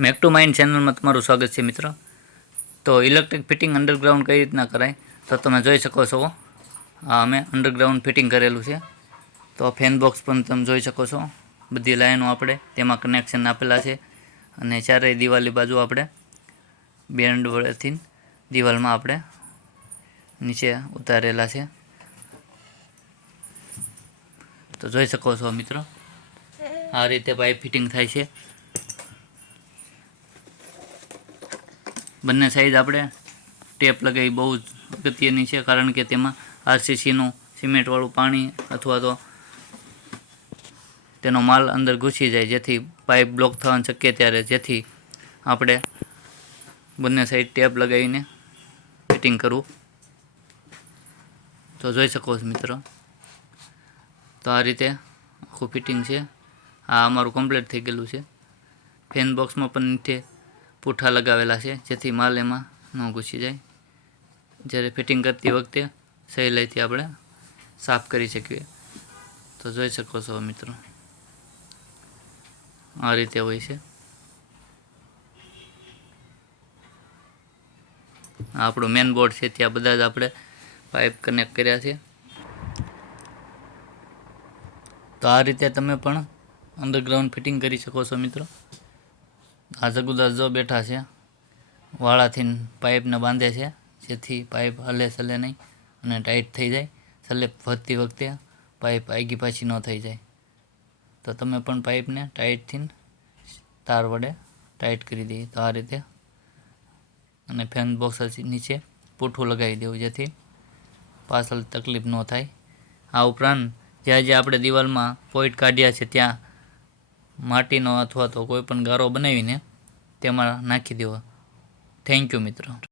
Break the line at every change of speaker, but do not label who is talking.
Make to mind ચેનલમાં તમારું સ્વાગત છે મિત્રો. તો ઇલેક્ટ્રિક ફિટિંગ અંડરગ્રાઉન્ડ કઈ રીતના કરાય? તો તમે જોઈ શકો છો. આ અમે અંડરગ્રાઉન્ડ ફિટિંગ કરેલું છે. તો ફેન બોક્સ પણ તમે જોઈ શકો છો. બધી લાઈનો આપણે તેમાં કનેક્શન આપેલા છે. અને ચારેય દિવાલની બાજુ આપણે બેન્ડ વડેથી દિવાલમાં આપણે નીચે ઉતારેલા છે. તો જોઈ શકો છો મિત્રો. આ રીતે પાઇપ ફિટિંગ થાય છે. બંને સાઈડ આપણે ટેપ લગાવી બહુ જ અગત્યની છે, કારણ કે તેમાં આરસીસીનું સિમેન્ટવાળું પાણી અથવા તો તેનો માલ અંદર ઘૂસી જાય, જેથી પાઇપ બ્લોક થવાનું શક્ય ત્યારે જેથી આપણે બંને સાઈડ ટેપ લગાવીને ફિટિંગ કરવું. તો જોઈ શકો છો મિત્રો, તો આ રીતે આખું ફિટિંગ છે. આ અમારું કમ્પ્લીટ થઈ ગયેલું છે. ફેન બોક્સમાં પણ નીચે પૂઠા લગાવેલા છે, જેથી માલ એમાં ન ઘૂસી જાય. જ્યારે ફિટિંગ કરતી વખતે સહેલાઈથી આપણે સાફ કરી શકીએ. તો જોઈ શકો છો મિત્રો. આ રીતે હોય છે. આપણું મેન બોર્ડ છે, ત્યાં બધા જ આપણે પાઇપ કનેક્ટ કર્યા છે. તો આ રીતે તમે પણ અંડરગ્રાઉન્ડ ફિટિંગ કરી શકો છો મિત્રો. આ જગુદાસ જો બેઠા છે. વાળાથી પાઇપને બાંધે છે. જેથી પાઇપ હલે ચલે નહીં અને ટાઈટ થઈ જાય. સલે વધતી વખતે પાઇપ આગી પાછી ન થઈ જાય. તો તમે પણ પાઇપને ટાઈટથી તાર વડે ટાઈટ કરી દઈએ. તો આ રીતે અને ફેન બોક્સ નીચે પૂઠું લગાવી દેવું જેથી પાછળ તકલીફ ન થાય. આ ઉપરાંત, જ્યાં જ્યાં આપણે દિવાલમાં પોઈન્ટ કાઢ્યા છે, ત્યાં માટીનો અથવા તો કોઈપણ ગારો બનાવીને તેમાં નાખી દેવો. થેન્ક યુ મિત્રો.